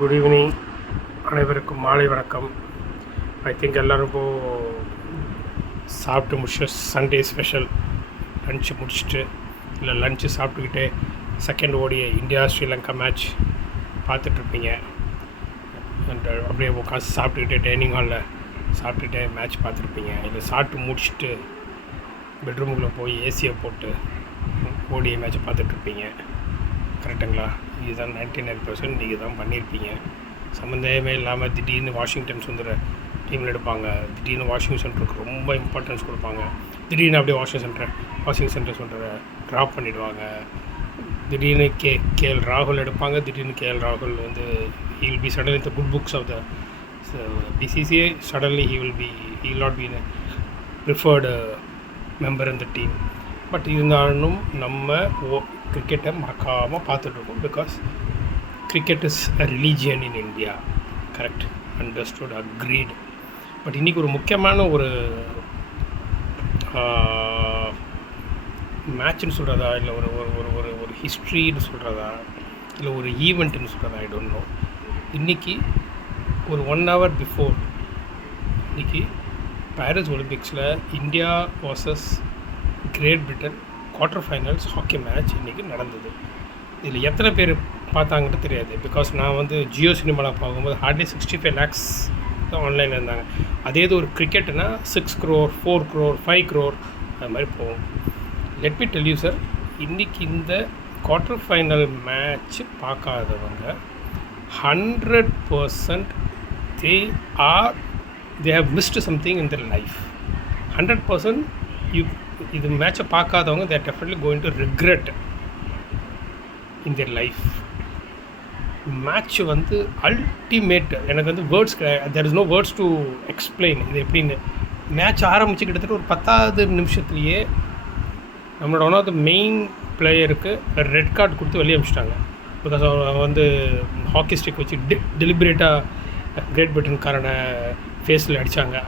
Good evening. அனைவருக்கும் மாலை வணக்கம். ஐ திங்க் எல்லோரும் இப்போது சாப்பிட்டு முடிச்சு சண்டே ஸ்பெஷல் லன்ச்சு முடிச்சுட்டு இல்லை லன்ச்சு சாப்பிட்டுக்கிட்டே செகண்ட் ஓடிய இந்தியா ஸ்ரீலங்கா மேட்ச் பார்த்துட்ருப்பீங்க. அண்ட் அப்படியே உட்காந்து சாப்பிட்டுக்கிட்டே டைனிங் ஹாலில் சாப்பிட்டுக்கிட்டே மேட்ச் பார்த்துருப்பீங்க. இல்லை சாப்பிட்டு முடிச்சுட்டு பெட்ரூமுக்குள்ளே போய் ஏசியை போட்டு ஓடிய மேட்ச்சை பார்த்துட்ருப்பீங்க. கரெக்டுங்களா? இதுதான் 99% நீங்கள் தான் பண்ணியிருப்பீங்க. சம்மந்தமே இல்லாமல் திடீர்னு வாஷிங்டன் சுந்தர டீமில் எடுப்பாங்க, திடீர்னு வாஷிங் சென்டருக்கு ரொம்ப இம்பார்ட்டன்ஸ் கொடுப்பாங்க, திடீர்னு அப்படியே வாஷிங் சென்டர் சொல்கிற ட்ராப் பண்ணிவிடுவாங்க. திடீர்னு கேஎல் ராகுல் எடுப்பாங்க, திடீர்னு கேஎல் ராகுல் வந்து he will be suddenly in the good books of the BCCI. Suddenly he will not be a preferred member in the team. But இருந்தாலும் நம்ம கிரிக்கெட்டை மறக்காமல் பார்த்துட்ருக்கோம். Because cricket is a religion in India. Correct, understood, agreed. But இன்றைக்கி ஒரு முக்கியமான ஒரு மேட்ச்னு சொல்கிறதா, இல்லை ஒரு ஒரு ஒரு ஒரு ஹிஸ்ட்ரின்னு சொல்கிறதா, இல்லை ஒரு ஈவெண்ட்டுன்னு சொல்கிறதா, ஐ டோன்ட் நோ. இன்றைக்கி ஒரு 1 hour பிஃபோர் இன்றைக்கி பாரிஸ் ஒலிம்பிக்ஸில் India vs Great Britain quarter finals hockey match இன்றைக்கி நடந்தது. இதில் எத்தனை பேர் பார்த்தாங்கன்னு தெரியாது. பிகாஸ் நான் வந்து ஜியோ சினிமாவில் பார்க்கும்போது ஹார்ட்லி 65 lakhs தான் ஆன்லைனில் இருந்தாங்க. அதே இது ஒரு கிரிக்கெட்டுனா 6 crore 4 crore 5 crore அது மாதிரி போகும். Let me tell you sir, இன்றைக்கி இந்த குவார்ட்டர் ஃபைனல் மேட்ச்சு பார்க்காதவங்க 100% they have missed something in their life. 100% இது மேட்சை பார்க்காதவங்க they are definitely going to regret in their life. Match வந்து அல்டிமேட். எனக்கு வந்து words there is no words to explain இது எப்படின்னு. மேட்ச் ஆரம்பித்து கிட்டத்தட்ட ஒரு 10வது நிமிஷத்துலேயே நம்மளோட ஒன் ஆஃப் த மெயின் பிளேயருக்கு ரெட் கார்டு கொடுத்து வெளியே அனுப்பிச்சிட்டாங்க. பிகாஸ் அவர் வந்து ஹாக்கி ஸ்டிக் வச்சு டெலிபரேட்டாக கிரேட் பிரிட்டன்காரனை ஃபேஸில்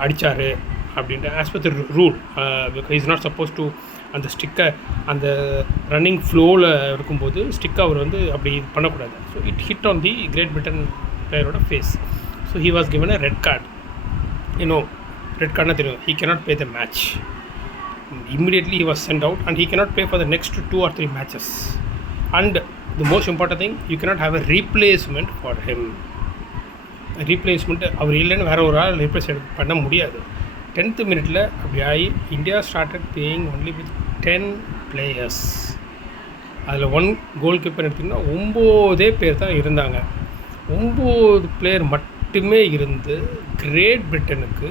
அடித்தார் அப்படின்ட்டு as per the rule. Because is not suppose to அந்த ஸ்டிக்கை அந்த ரன்னிங் ஃப்ளோவில் இருக்கும்போது ஸ்டிக்கை அவர் வந்து அப்படி பண்ணக்கூடாது. So it hit on the Great Britain பிளேயரோட face. So he was given a red card. Red கார்டுனா தெரியும், he cannot play the match. Immediately he was sent out and he cannot play for the next 2 or 3 matches. And the most important thing, you cannot have a replacement for him. Replacement அவர் இல்லைன்னு வேறு ஒரு ஆள் replace பண்ண முடியாது. 10th minute அப்படி ஆகி India started playing only with 10 players. அதில் 1 கோல் கீப்பர் எடுத்திங்கன்னா 9 பேர் தான் இருந்தாங்க. 9 பிளேயர் மட்டுமே இருந்து கிரேட் பிரிட்டனுக்கு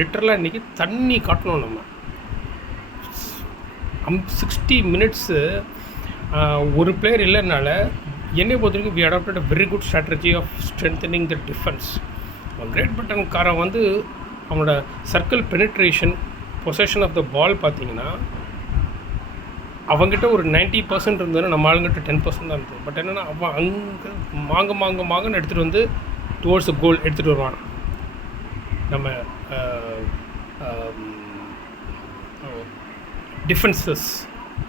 லிட்டரலாக இன்றைக்கி தண்ணி காட்டணும். நம்ம 60 minutes ஒரு பிளேயர் இல்லைனால என்னை பொறுத்த வரைக்கும் we adopted a very good strategy of strengthening the defence. Great பிரிட்டன்காரன் வந்து அவனோட circle penetration possession of the ball பார்த்தீங்கன்னா அவங்ககிட்ட ஒரு 90% இருந்ததுன்னா நம்ம ஆளுங்கிட்ட 10% தான் இருந்தது. பட் என்னென்னா அவன் அங்கே மாங்கன்னு எடுத்துகிட்டு வந்து டுவோர்ட்ஸ் கோல் எடுத்துகிட்டு வருவான். நம்ம டிஃபென்சஸ்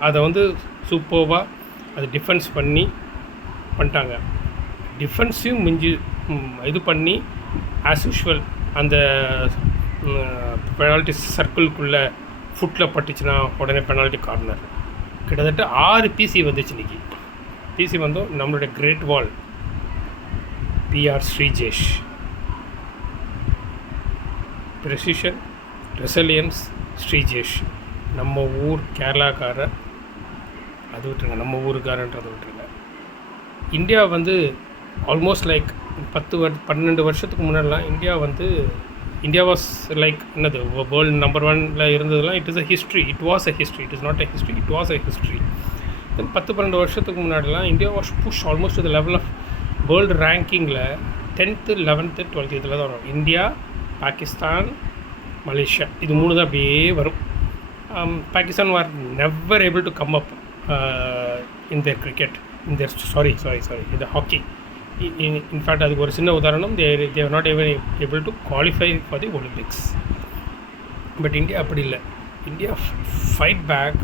அதை வந்து சூப்பர்வாக அது டிஃபென்ஸ் பண்ணிட்டாங்க. டிஃபென்ஸையும் இது பண்ணி ஆஸ் யூஷுவல் அந்த பெனால்ட்டி சர்க்கிள்குள்ளே ஃபுட்டில் பட்டுச்சுன்னா உடனே பெனால்ட்டி கார்னர். கிட்டத்தட்ட 6 பிசி வந்துச்சு இன்றைக்கி. பிசி வந்தோம் நம்மளுடைய great wall PR Sreejesh. Precision, resilience Sreejesh. நம்ம ஊர் கேரளாக்காரர் அது விட்டுருங்க, நம்ம ஊருக்காரன்றதை விட்டுருங்க. இந்தியா வந்து ஆல்மோஸ்ட் லைக் 12 வருஷத்துக்கு முன்னாடிலாம் இந்தியா வாஸ் லைக் என்னது வேர்ல்டு நம்பர் 1 இருந்ததுலாம் it is a history. It was a history. It is not a history, it was a history. Then 10-12 வருஷத்துக்கு முன்னாடிலாம் India was push almost to the level of world ரேங்கிங்கில் 10th 11th 12th இதில் தான் வரும். India, Pakistan, Malaysia, இது 3 தான் அப்படியே வரும். Pakistan were never able to come up in their cricket, in their in the hockey. In fact, அதுக்கு ஒரு சின்ன உதாரணம், they were not even able to qualify for the Olympics. But India அப்படி இல்லை. India fight back.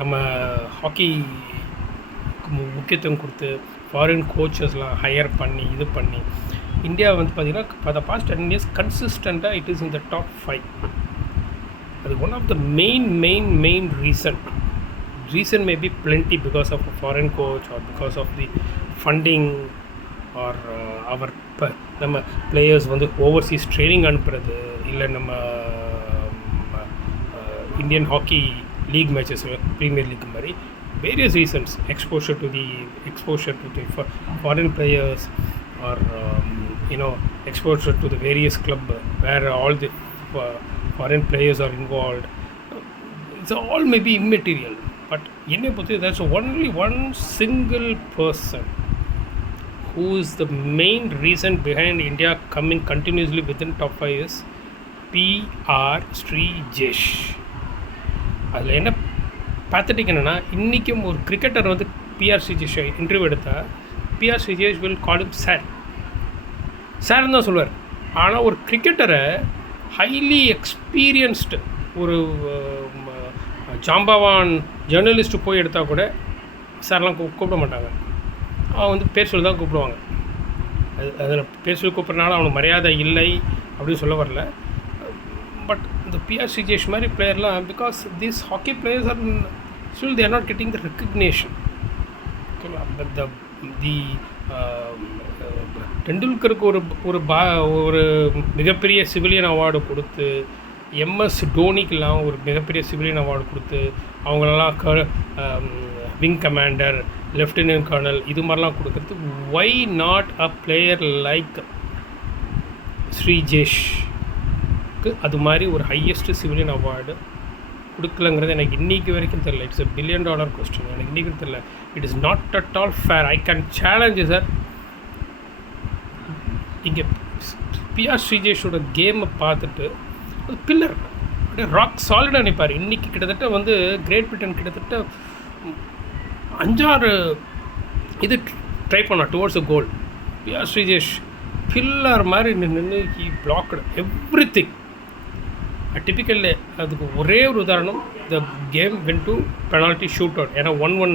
நம்ம hockey முக்கியத்துவம் கொடுத்து foreign கோச்சஸ்லாம் higher பண்ணி இது பண்ணி இந்தியா வந்து பார்த்திங்கன்னா ஃபார் த பாஸ்ட் 10 years கன்சிஸ்டண்ட்டாக it is in the top 5. அது one of the main reason may be plenty because of a foreign coach or because of the funding or our நம்ம players வந்து overseas training அனுப்புறது, இல்லை நம்ம Indian hockey league matches premier league மாதிரி various reasons, exposure to the foreign players or exposure to the various club where all the foreign players are involved. It's all may be immaterial, but என்னை பொறுத்து there's only one single person who is the main reason behind India coming continuously within top 5 is PR Srijesh. அதில் என்ன pathetic என்னென்னா, இன்றைக்கும் ஒரு cricketer வந்து PR Sreejesh interview எடுத்தால் PR Sreejesh will call இம் சார்ன்னு தான் சொல்லுவார். ஆனால் ஒரு கிரிக்கெட்டரை ஹைலி எக்ஸ்பீரியன்ஸ்டு ஒரு ஜாம்பவான் ஜேர்னலிஸ்ட்டு போய் எடுத்தால் கூட சார்லாம் கூப்பிட மாட்டாங்க. அவன் வந்து பேர் சொல்லி தான் கூப்பிடுவாங்க. அதில் பேர் சொல்லி கூப்பிட்றனால அவனுக்கு மரியாதை இல்லை அப்படின்னு சொல்ல வரல. பட் இந்த பிஆர் ஸ்ரீஜேஷ் மாதிரி பிளேயர்லாம், because these hockey players are still they are not getting the recognition. ஓகேங்களா? பட் தி டெண்டுல்கருக்கு ஒரு மிகப்பெரிய சிவிலியன் அவார்டு கொடுத்து, எம்எஸ் டோனிக்கெலாம் ஒரு மிகப்பெரிய சிவிலியன் அவார்டு கொடுத்து, அவங்களெல்லாம் விங் கமாண்டர், லெஃப்டினன்ட் கர்னல் இது மாதிரிலாம் கொடுக்குறது, why not a player like ஸ்ரீஜேஷ்க்கு அது மாதிரி ஒரு ஹையஸ்ட் சிவிலியன் அவார்டு கொடுக்கலங்கிறது எனக்கு இன்றைக்கி வரைக்கும் தெரில. It's $1 billion question. எனக்கு இன்றைக்கும் தெரில. It is not at all fair. I can challenge sir. இங்கே பிஆர் ஸ்ரீஜேஷோட கேமை பார்த்துட்டு அது பில்லர் அப்படியே ராக் சாலிடாக நினைப்பார். இன்றைக்கி கிட்டத்தட்ட வந்து கிரேட் பிரிட்டன் கிட்டத்தட்ட 5-6 இது ட்ரை பண்ணான் towards a goal. PR Sreejesh pillar மாதிரி நின்று he blocked everything. Typical. அதுக்கு ஒரே ஒரு உதாரணம், the game went to penalty shoot out. ஏன்னா 1-1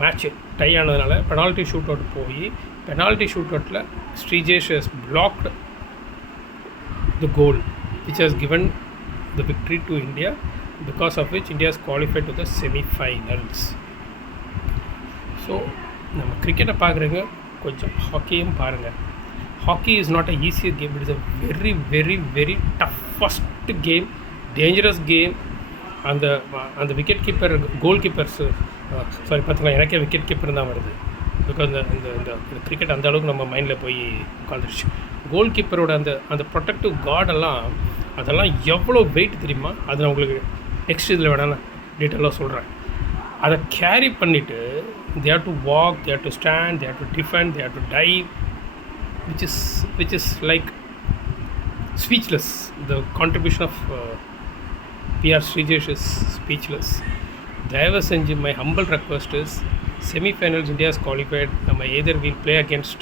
மேட்ச்சு டை ஆனதுனால பெனால்ட்டி ஷூட் அவுட் போய், பெனால்ட்டி ஷூட் அவுட்டில் Sreejesh has blocked the goal which has given the victory to India, because of which India has qualified to the semi-finals. So நம்ம கிரிக்கெட்டை பார்க்குறீங்க, கொஞ்சம் ஹாக்கியும் பாருங்கள். Hockey is not a easier game. It is a very very very toughest game, dangerous game. அந்த wicket keeper, கோல் கீப்பர்ஸு பார்த்துக்கலாம், எனக்கே wicket keeper தான் வருது. பிகாஸ் இந்த கிரிக்கெட் அந்த அளவுக்கு நம்ம மைண்டில் போய் உட்காந்துருச்சு. கோல் கீப்பரோட அந்த ப்ரொடெக்டிவ் கார்டெல்லாம், அதெல்லாம் எவ்வளோ வெயிட் தெரியுமா? அது நான் உங்களுக்கு நெக்ஸ்ட் இதில் வேணாலும் டீட்டெயிலாக சொல்கிறேன். அதை கேரி பண்ணிவிட்டு they have to walk, they have to stand, they have to defend, they have to dive, which is like speechless. The contribution of PR Srijesh is speechless. தயவு செஞ்சு my humble request is, semi-finals India is qualified. நம்ம either will play against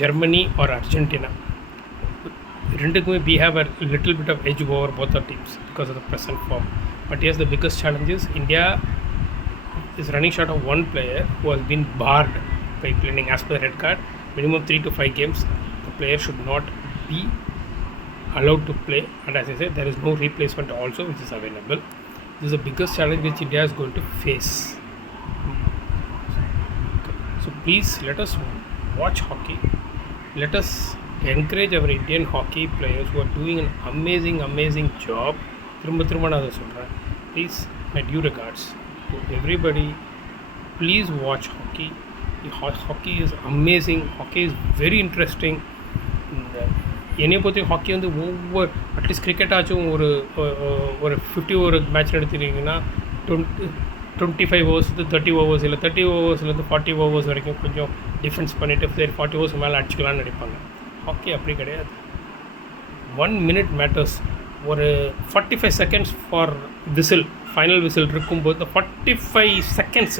Germany or Argentina. ரெண்டுக்குமே we have a little bit of edge over both our teams because of the present form. But yes, the biggest challenge is India is running short of one player who has been barred by playing as per the red card. Minimum 3 to 5 games the player should not be allowed to play, and as I said, there is no replacement also which is available. This is the biggest challenge which India is going to face. So please let us watch hockey. Let us encourage our Indian hockey players who are doing an amazing job. திரும்ப நான் அதை சொல்கிறேன். Please, my due regards to everybody. Please watch hockey. Hockey is amazing. Hockey is very interesting. என்னையை பொறுத்த hockey வந்து ஒவ்வொரு at least cricket ஆச்சும் ஒரு 50 ஓவர் மேட்ச் எடுத்துட்டிங்கன்னா 25 ஓவர்ஸ் 30 ஓவர்ஸ் இல்லை 30 ஓவர்ஸ்லேருந்து 40 ஓவர்ஸ் வரைக்கும் கொஞ்சம் டிஃபென்ஸ் பண்ணிவிட்டு சரி 40 ஓவர்ஸ் மேலே அடிச்சுக்கலான்னு நினைப்பாங்க. ஹாக்கி அப்படி கிடையாது. 1 minute மேட்டர்ஸ். ஒரு 45 seconds for whistle, final whistle இருக்கும்போது 45 seconds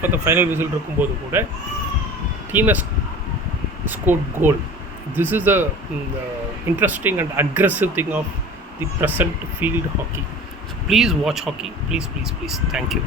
for the final whistle இருக்கும்போது கூட team has scored goal. This is the interesting and aggressive thing of the present field hockey. So please watch hockey. Please. Thank you.